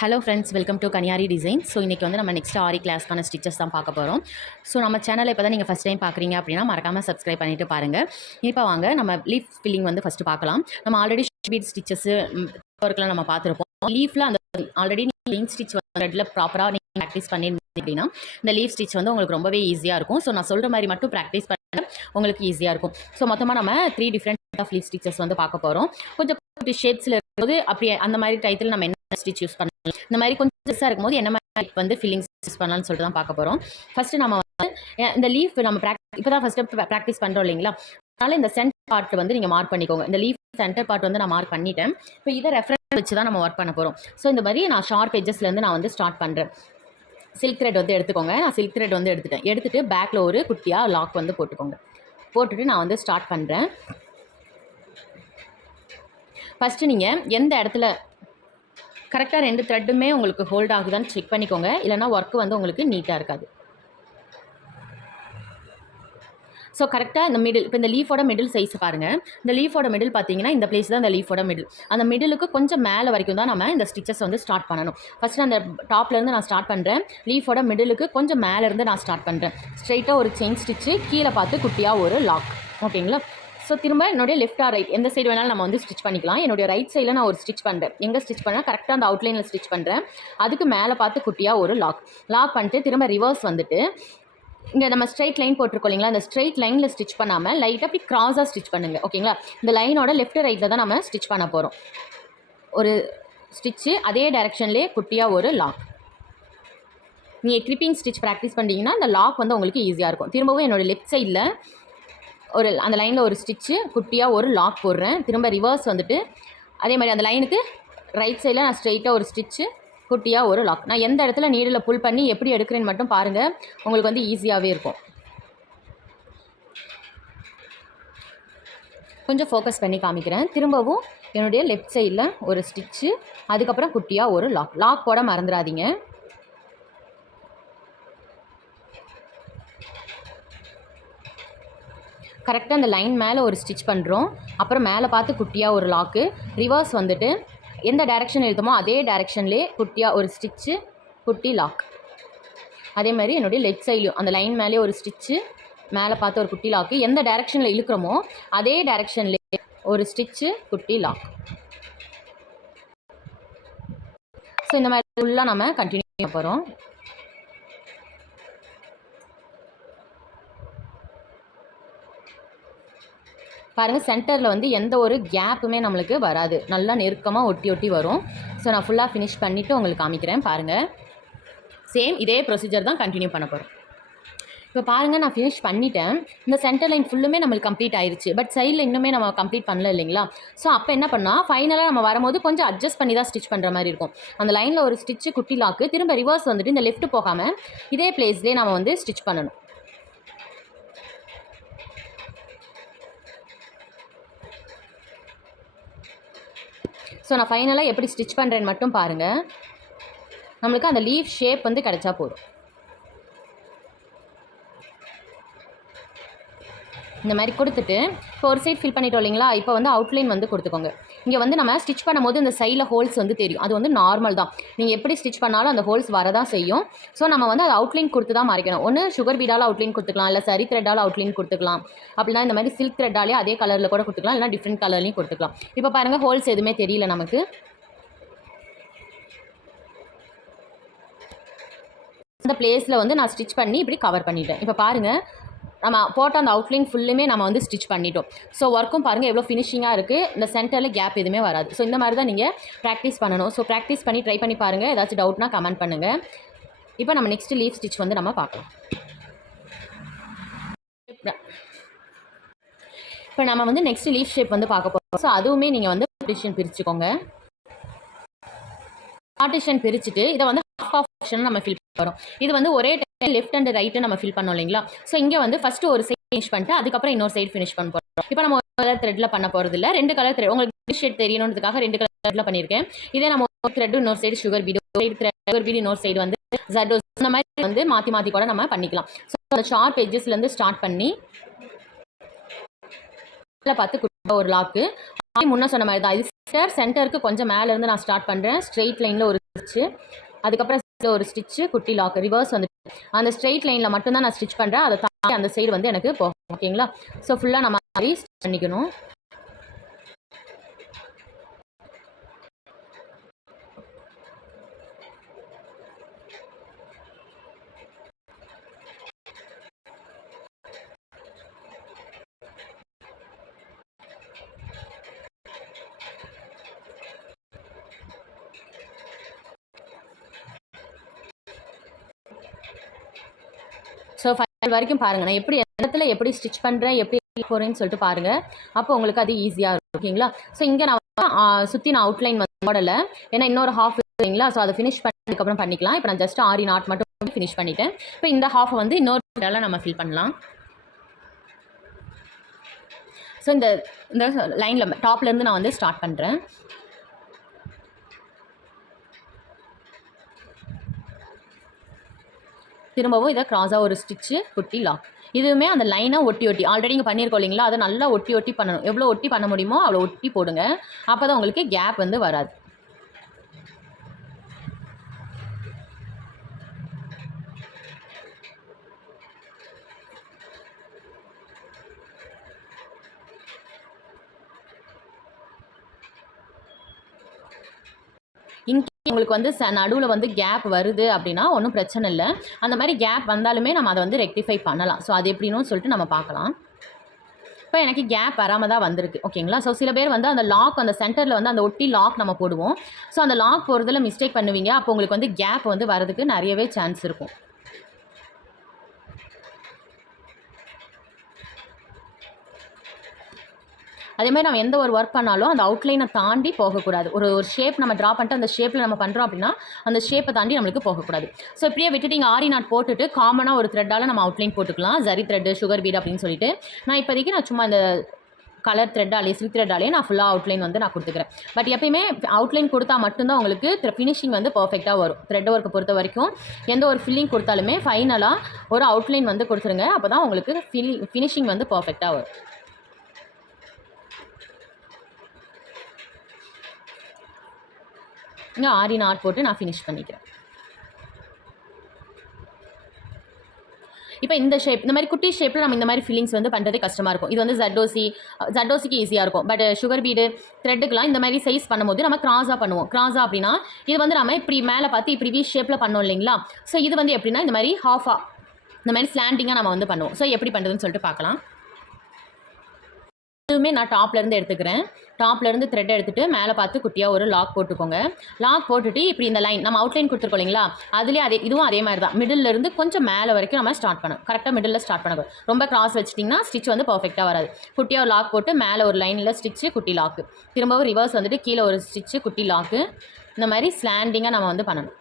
Hello friends, welcome to கன்னியாரி design. So இன்றைக்கி வந்து நம்ம நெக்ஸ்ட் ஆரி கிளாஸ்க்கான ஸ்டிச்சஸ் தான் பார்க்க போகிறோம். ஸோ நம்ம சேனலை இப்போ தான் நீங்கள் ஃபஸ்ட் டைம் பார்க்குறீங்க அப்படின்னா மறக்காமல் சப்ஸ்கிரைப் பண்ணிவிட்டு பாருங்கள். இப்போ வாங்க நம்ம லீஃப் ஃபில்லிங் வந்து ஃபஸ்ட்டு பார்க்கலாம். நம்ம ஆல்ரெடி பீட் ஸ்டிச்சஸ்ஸு ஒர்க்கெலாம் நம்ம பார்த்துருப்போம். லீஃபில் அந்த ஆல்ரெடி லிங்க் ஸ்டிச் ரெட்டில் ப்ராப்பராக நீங்கள் ப்ராக்டிஸ் பண்ணியிருந்தீங்க அப்படின்னா இந்த லீஃப் ஸ்டிச் வந்து உங்களுக்கு ரொம்பவே ஈஸியாக இருக்கும். ஸோ நான் சொல்கிற மாதிரி மட்டும் ப்ராக்டிஸ் பண்ண உங்களுக்கு ஈஸியாக இருக்கும். ஸோ மொத்தமாக நம்ம 3 டிஃப்ரெண்ட் ஆஃப் லீஃப் ஸ்டிச்சஸ் வந்து பார்க்க போகிறோம். கொஞ்சம் ஷேப்ஸில் இருக்கும்போது அப்படியே அந்த மாதிரி டைத்தில் நம்ம என்ன ஸ்டிச் யூஸ் பண்ணலாம், இந்த மாதிரி கொஞ்சம் பெருசாக இருக்கும்போது என்ன மாதிரி வந்து ஃபில்லிங்ஸ் யூஸ் பண்ணலாம்னு சொல்லிட்டு தான் பார்க்க போகிறோம். ஃபஸ்ட்டு நம்ம வந்து இந்த லீஃப் நம்ம இப்போ தான் ஃபஸ்ட்டு ப்ராக்டிஸ் பண்ணுறோம் இல்லைங்களா, அதனால் இந்த சென்டர் பார்ட் வந்து நீங்கள் மார்க் பண்ணிக்கோங்க. இந்த லீஃப் சென்டர் பார்ட் வந்து நான் மார்க் பண்ணிட்டேன். இப்போ இதை ரெஃபரன்ஸ் வச்சு தான் நம்ம ஒர்க் பண்ண போகிறோம். ஸோ இந்த மாதிரி நான் ஷார்ப் எட்ஜஸ்லேருந்து நான் வந்து ஸ்டார்ட் பண்ணுறேன். சில்க் த்ரெட் வந்து எடுத்துக்கோங்க. நான் சில்க் த்ரெட் வந்து எடுத்துகிட்டு பேக்கில் ஒரு குட்டியாக லாக் வந்து போட்டுக்கோங்க. போட்டுட்டு நான் வந்து ஸ்டார்ட் பண்ணுறேன். ஃபஸ்ட்டு நீங்கள் எந்த இடத்துல கரெக்டாக 2 த்ரெட்டுமே உங்களுக்கு ஹோல்ட் ஆகுதான்னு செக் பண்ணிக்கோங்க. இல்லைனா ஒர்க்கு வந்து உங்களுக்கு நீட்டாக இருக்காது. ஸோ கரெக்டாக இந்த மிடில், இப்போ இந்த லீஃபோட மிடில் சைஸ் பாருங்கள். இந்த லீஃபோட மிடில் பார்த்தீங்கன்னா இந்த பிளேஸ் தான் இந்த லீஃபோட மிடில். அந்த மிடிலுக்கு கொஞ்சம் மேலே வரைக்கும் தான் நம்ம இந்த ஸ்டிச்சஸ் வந்து ஸ்டார்ட் பண்ணணும். ஃபஸ்ட்டு அந்த டாப்லேருந்து நான் ஸ்டார்ட் பண்ணுறேன். லீஃபோட மிடிலுக்கு கொஞ்சம் மேலேருந்து நான் ஸ்டார்ட் பண்ணுறேன். ஸ்ட்ரைட்டாக ஒரு செயின் ஸ்டிச்சு, கீழே பார்த்து குட்டியாக ஒரு லாக். ஓகேங்களா? ஸோ திரும்ப என்னுடைய லெஃப்ட் ஆர் ரைட் எந்த சைடு வேணாலும் நம்ம வந்து ஸ்டிச் பண்ணிக்கலாம். என்னுடைய ரைட் சைடில் நான் ஒரு ஸ்டிச் பண்ணுறேன். எங்கே ஸ்டிச் பண்ணால் கரெக்டாக அந்த அவுட்லைனில் ஸ்டிச் பண்ணுறேன். அதுக்கு மேலே பார்த்து குட்டியாக ஒரு லாக் பண்ணிட்டு திரும்ப ரிவர்ஸ் வந்துட்டு இங்கே நம்ம ஸ்ட்ரைட் லைன் போட்டிருக்கோம் இல்லைங்களா, அந்த ஸ்ட்ரைட் லைனில் ஸ்டிச் பண்ணாமல் லைட்டாக அப்படி க்ராஸாக ஸ்டிச் பண்ணுங்கள். ஓகேங்களா? இந்த லைனோட லெஃப்ட் ரைட்டில் தான் நம்ம ஸ்டிச் பண்ண போகிறோம். ஒரு ஸ்டிச்சு, அதே டைரெக்ஷன்லேயே குட்டியாக ஒரு லாக். நீங்கள் க்ரிப்பிங் ஸ்டிச் ப்ராக்டிஸ் பண்ணிங்கன்னா இந்த லாக் வந்து உங்களுக்கு ஈஸியாக இருக்கும். திரும்பவும் என்னோடய லெஃப்ட் சைடில் அந்த லைனில் ஒரு ஸ்டிச்சு, குட்டியாக ஒரு லாக் போடுறேன். திரும்ப ரிவர்ஸ் வந்துட்டு அதே மாதிரி அந்த லைனுக்கு ரைட் சைடில் நான் ஸ்ட்ரைட்டாக ஒரு ஸ்டிச்சு, குட்டியாக ஒரு லாக். நான் எந்த இடத்துல நீடில் புல் பண்ணி எப்படி எடுக்கிறேன்னு மட்டும் பாருங்கள். உங்களுக்கு வந்து ஈஸியாகவே இருக்கும். கொஞ்சம் ஃபோக்கஸ் பண்ணி காமிக்கிறேன். திரும்பவும் என்னுடைய லெஃப்ட் சைடில் ஒரு ஸ்டிச்சு, அதுக்கப்புறம் குட்டியாக ஒரு லாக் போட மறந்துடாதீங்க. கரெக்டாக அந்த லைன் மேலே ஒரு ஸ்டிச் பண்ணுறோம். அப்புறம் மேலே பார்த்து குட்டியாக ஒரு லாக்கு. ரிவர்ஸ் வந்துட்டு எந்த டைரெக்ஷன் எழுதுமோ அதே டைரெக்ஷன்லேயே குட்டியாக ஒரு ஸ்டிச்சு, குட்டி லாக். அதே மாதிரி என்னுடைய லெஃப்ட் சைட்லையும் அந்த லைன் மேலே ஒரு ஸ்டிச்சு, மேலே பார்த்து ஒரு குட்டி லாக்கு. எந்த டைரெக்ஷனில் இழுக்கிறோமோ அதே டைரெக்ஷன்லேயே ஒரு ஸ்டிச்சு, குட்டி லாக். ஸோ இந்த மாதிரி ஃபுல்லாக நம்ம கண்டினியூ பண்ண போகிறோம். பாருங்கள், சென்டரில் வந்து எந்த ஒரு கேப்புமே நம்மளுக்கு வராது. நல்லா நெருக்கமாக ஒட்டி வரும். ஸோ நான் ஃபுல்லாக ஃபினிஷ் பண்ணிவிட்டு உங்களுக்கு காமிக்கிறேன். பாருங்கள், சேம் இதே ப்ரொசீஜர் தான் கண்டினியூ பண்ண போகிறோம். இப்போ பாருங்கள், நான் ஃபினிஷ் பண்ணிட்டேன். இந்த சென்டர் லைன் ஃபுல்லுமே நம்மளுக்கு கம்ப்ளீட் ஆயிடுச்சு. பட் சைடில் இன்னுமே நம்ம கம்ப்ளீட் பண்ணல இல்லைங்களா. ஸோ அப்போ என்ன பண்ணால் ஃபைனலாக நம்ம வரும்போது கொஞ்சம் அட்ஜஸ்ட் பண்ணி தான் ஸ்டிச் பண்ணுற மாதிரி இருக்கும். அந்த லைனில் ஒரு ஸ்டிச்சு, குட்டி லாக்கு. திரும்ப ரிவர்ஸ் வந்துட்டு இந்த லெஃப்ட் போகாமல் இதே பிளேஸ்லேயே நம்ம வந்து ஸ்டிச் பண்ணணும். ஸோ நான் ஃபைனலாக எப்படி ஸ்டிச் பண்ணுறேன்னு மட்டும் பாருங்கள். நம்மளுக்கு அந்த லீஃப் ஷேப் வந்து கிடச்சா போதும். இந்த மாதிரி கொடுத்துட்டு இப்போ ஒரு சைட் ஃபில் பண்ணிட்டோம் இல்லைங்களா. இப்போ வந்து அவுட்லைன் வந்து கொடுத்துக்கோங்க. இங்கே வந்து நம்ம ஸ்டிச் பண்ணும்போது இந்த சைடில் ஹோல்ஸ் வந்து தெரியும். அது வந்து நார்மல் தான். நீங்கள் எப்படி ஸ்டிச் பண்ணாலும் அந்த ஹோல்ஸ் வரதான் செய்யும். ஸோ நம்ம வந்து அது அவுட்லைன் கொடுத்து தான் மறைக்கணும். ஒன்று சுகர் பீடால் அவுட்லைன் கொடுத்துக்கலாம், இல்லை சரி த்ரெட்டால் அவுட்லைன் கொடுத்துக்கலாம். அப்படின்னா இந்த மாதிரி சில்க் த்ரெட்டாலே அதே கலரில் கூட கொடுத்துக்கலாம், இல்லைனா டிஃப்ரெண்ட் கலர்லையும் கொடுத்துக்கலாம். இப்போ பாருங்கள், ஹோல்ஸ் எதுவுமே தெரியல நமக்கு. அந்த பிளேஸில் வந்து நான் ஸ்டிச் பண்ணி இப்படி கவர் பண்ணிட்டேன். இப்போ பாருங்கள், நம்ம போட்ட அந்த அவுட்லைன் ஃபுல்லுமே நம்ம வந்து ஸ்டிச் பண்ணிட்டோம். ஸோ ஒர்க்கும் பாருங்கள் எவ்வளோ ஃபினிஷிங்காக இருக்குது. இந்த சென்டரில் கேப் எதுவுமே வராது. ஸோ இந்த மாதிரி தான் நீங்கள் ப்ராக்டிஸ் பண்ணணும். ஸோ ப்ராக்டிஸ் பண்ணி ட்ரை பண்ணி பாருங்கள். ஏதாச்சும் டவுட்னா கமெண்ட் பண்ணுங்கள். இப்போ நம்ம நெக்ஸ்ட் லீஃப் ஸ்டிச் வந்து நம்ம பார்க்கலாம். இப்போ நம்ம வந்து நெக்ஸ்ட் லீஃப் ஷேப் வந்து பார்க்க போகிறோம். ஸோ அதுவுமே நீங்கள் வந்து பார்ட்டிஷன் பிரிச்சுக்கோங்க. பார்ட்டிஷன் பிரிச்சுட்டு இதை வந்து ஹாஃப் ஆப்ஷன் நம்ம ஃபில் பண்ணுறோம். இது வந்து ஒரே டைம் லெஃப்ட் அண்ட் ரைட்டு நம்ம ஃபில் பண்ணோம் இல்லைங்களா. ஸோ இங்கே வந்து ஃபஸ்ட்டு ஒரு சைடு ஃபினிஷ் பண்ணிட்டு அதுக்கப்புறம் இன்னொரு சைடு ஃபினிஷ் பண்ண போகிறோம். இப்போ நம்ம கலர் த்ரெட்டில் பண்ண போகிறது இல்லை, 2 கலர் த்ரெட். உங்களுக்கு ஷேட் தெரியணுன்றதுக்காக 2 கலர் த்ரெட்டில் பண்ணியிருக்கேன். இதே நம்ம த்ரெட்டு இன்னொரு side sugar bead, sugar bead இன்னொரு சைடு வந்து ஜர்டோஸ், இந்த மாதிரி வந்து மாற்றி கூட நம்ம பண்ணிக்கலாம். ஸோ அந்த ஷார்ப் எட்ஜஸ்லேருந்து ஸ்டார்ட் பண்ணி பார்த்து ஒரு லாக்கு முன்ன சொன்ன மாதிரி தான். இது சென்டருக்கு கொஞ்சம் மேலேருந்து நான் ஸ்டார்ட் பண்ணுறேன். ஸ்ட்ரெயிட் லைனில் ஒரு ஸ்டிச்சு, அதுக்கப்புறம் ஒரு ஸ்டிச்சு குட்டி லாக் ரிவர்ஸ் வந்து அந்த ஸ்ட்ரெயிட் லைனில் மட்டும்தான் நான் ஸ்டிச் பண்ணுறேன். அதை தாண்டி அந்த சைடு வந்து எனக்கு போகும். ஓகேங்களா? ஸோ ஃபுல்லாக நம்ம மாதிரி ஸ்டிச் பண்ணிக்கணும். ஸோ ஃபைனல் வரைக்கும் பாருங்கள். நான் எப்படி இடத்துல எப்படி ஸ்டிச் பண்ணுறேன், எப்படி போகிறேன்னு சொல்லிட்டு பாருங்கள். அப்போ உங்களுக்கு அது ஈஸியாக இருக்கும். ஓகேங்களா? ஸோ இங்கே நான் சுற்றி நான் அவுட்லைன் வந்து போடலை, ஏன்னா இன்னொரு ஹாஃப் இல்லைங்களா? ஸோ அதை ஃபினிஷ் பண்ணதுக்கப்புறம் பண்ணிக்கலாம். இப்போ நான் ஜஸ்ட் ஆரி நாட் மட்டும் ஃபினிஷ் பண்ணிட்டேன். இப்போ இந்த ஹாஃபை வந்து இன்னொரு நம்ம ஃபில் பண்ணலாம். ஸோ இந்த லைனில் டாப்லேருந்து நான் வந்து ஸ்டார்ட் பண்ணுறேன். திரும்பவும் இதை க்ராஸாக ஒரு ஸ்டிச்சு குட்டி லாக். இதுவுமே அந்த லைனை ஒட்டி ஆல்ரெடி இங்கே பண்ணியிருக்கோம் இல்லைங்களா? அதை நல்லா ஒட்டி பண்ணணும். எவ்வளோ ஒட்டி பண்ண முடியுமோ அவ்வளோ ஒட்டி போடுங்க. அப்போ தான் உங்களுக்கு கேப் வந்து வராது. உங்களுக்கு வந்து நடுவில் வந்து கேப் வருது அப்படின்னா ஒன்றும் பிரச்சனை இல்லை. அந்த மாதிரி கேப் வந்தாலுமே நம்ம அதை வந்து ரெக்டிஃபை பண்ணலாம். ஸோ அது எப்படின்னு சொல்லிட்டு நம்ம பார்க்கலாம். இப்போ எனக்கு கேப் வராமல் தான் வந்திருக்கு. ஓகேங்களா? ஸோ சில பேர் வந்து அந்த லாக் அந்த சென்டரில் வந்து அந்த ஒட்டி லாக் நம்ம போடுவோம். ஸோ அந்த லாக் போடுறதுல மிஸ்டேக் பண்ணுவீங்க. அப்போ உங்களுக்கு வந்து கேப் வந்து வரதுக்கு நிறையவே சான்ஸ் இருக்கும். அதேமாதிரி நம்ம எந்த ஒரு ஒர்க் பண்ணாலும் அந்த அவுட்லைனை தாண்டி போகக்கூடாது. ஒரு ஷேப் நம்ம ட்ரா பண்ணிட்டு அந்த ஷேப்பில் நம்ம பண்ணுறோம் அப்படின்னா அந்த ஷேப்பை தாண்டி நம்மளுக்கு போகக்கூடாது. ஸோ இப்படியே விட்டுட்டு இங்கே ஆரி நாட் போட்டுட்டு காமனாக ஒரு த்ரெட்டால் நம்ம அவுட்லைன் போட்டுக்கலாம். ஜரி த்ரெட்டு, சுகர் பீட் அப்படின்னு சொல்லிட்டு நான் இப்போதைக்கு நான் சும்மா இந்த கலர் த்ரெட்டாலே சில்க் த்ரெட்டாலே நான் ஃபுல்லாக அவுட்லைன் வந்து நான் கொடுத்துக்கிறேன். பட் எப்பயுமே அவுட்லைன் கொடுத்தா மட்டும்தான் உங்களுக்கு ஃபினிஷிங் வந்து பர்ஃபெக்டாக வரும். த்ரெட் ஒர்க்கை பொறுத்த வரைக்கும் எந்த ஒரு ஃபில்லிங் கொடுத்தாலுமே ஃபைனலாக ஒரு அவுட்லைன் வந்து கொடுத்துருங்க. அப்போ தான் உங்களுக்கு ஃபினிஷிங் வந்து பர்ஃபெக்டாக வரும். இங்கே ஆரி நாட் போட்டு நான் ஃபினிஷ் பண்ணிக்கிறேன். இப்போ இந்த ஷேப் இந்த மாதிரி குட்டி ஷேப்பில் நம்ம இந்த மாதிரி ஃபில்லிங்ஸ் வந்து பண்ணுறது கஷ்டமாக இருக்கும். இது வந்து ஜட்டோசிக்கு ஈஸியாக இருக்கும். பட் சுகர் பீடு த்ரெட்டுக்கெலாம் இந்த மாதிரி சைஸ் பண்ணும்போது நம்ம க்ராஸாக பண்ணுவோம். க்ராஸாக அப்படின்னா இது வந்து நம்ம இப்படி மேலே பார்த்து இப்படி வி ஷேப்பில் பண்ணோம் இல்லைங்களா? ஸோ இது வந்து எப்படின்னா இந்த மாதிரி ஹாஃபாக இந்த மாதிரி ஸ்லாண்டிங்காக நம்ம வந்து பண்ணுவோம். ஸோ எப்படி பண்ணுறதுன்னு சொல்லிட்டு பார்க்கலாம். இதுவுமே நான் டாப்லேருந்து எடுத்துக்கிறேன். டாப்லேருந்து த்ரெட் எடுத்துகிட்டு மேலே பார்த்து குட்டியாக ஒரு லாக் போட்டுக்கோங்க. லாக் போட்டுட்டு இப்படி இந்த லைன் நம்ம அவுட்லைன் கொடுத்துருக்கோம் இல்லைங்களா? அதுலேயே இதுவும் அதே மாதிரி தான். மிடில் கொஞ்சம் மேலே வரைக்கும் நம்ம ஸ்டார்ட் பண்ணணும். கரெக்டாக மிடில் ஸ்டார்ட் பண்ணணும். ரொம்ப கிராஸ் வச்சிட்டிங்கன்னா ஸ்டிச் வந்து பர்ஃபெக்டாக வராது. குட்டியாக ஒரு லாக் போட்டு மேலே ஒரு லைனில் ஸ்டிச்சு குட்டி லாக்கு, திரும்பவும் ரிவர்ஸ் வந்துட்டு கீழே ஒரு ஸ்டிச்சு குட்டி லாக்கு, இந்த மாதிரி ஸ்லாண்டிங்காக நம்ம வந்து பண்ணணும்.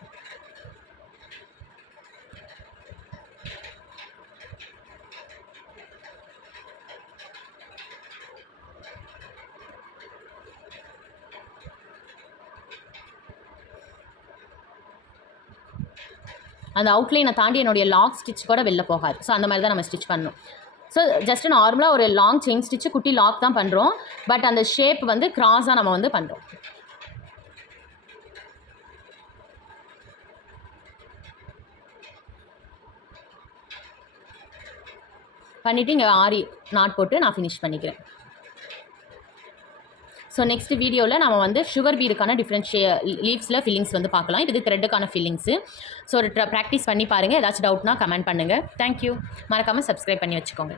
அந்த அவுட்லைனை தாண்டி என்னுடைய லாக் ஸ்டிச் கூட வெளில போகாது. ஸோ அந்த மாதிரி தான் நம்ம ஸ்டிச் பண்ணணும். ஸோ ஜஸ்ட் நார்மலாக ஒரு லாங் செயின் ஸ்டிச்சு குட்டி லாக் தான் பண்ணுறோம். பட் அந்த ஷேப் வந்து கிராஸாக நம்ம வந்து பண்ணுறோம். பண்ணிவிட்டு இங்கே ஆரி நாட் போட்டு நான் ஃபினிஷ் பண்ணிக்கிறேன். ஸோ நெக்ஸ்ட் வீடியோவில் நம்ம வந்து சுகர் பீடுக்கான டிஃப்ரெண்ட் லீவ்ஸில் ஃபில்லிங்ஸ் வந்து பார்க்கலாம். இது த்ரெட்டுக்கான ஃபில்லிங்ஸு. ஸோ ப்ராக்டிஸ் பண்ணி பாருங்கள். ஏதாச்சும் டவுட்னா கமெண்ட் பண்ணுங்கள். தேங்க்யூ. மறக்காமல் சப்ஸ்கிரைப் பண்ணி வச்சுக்கோங்க.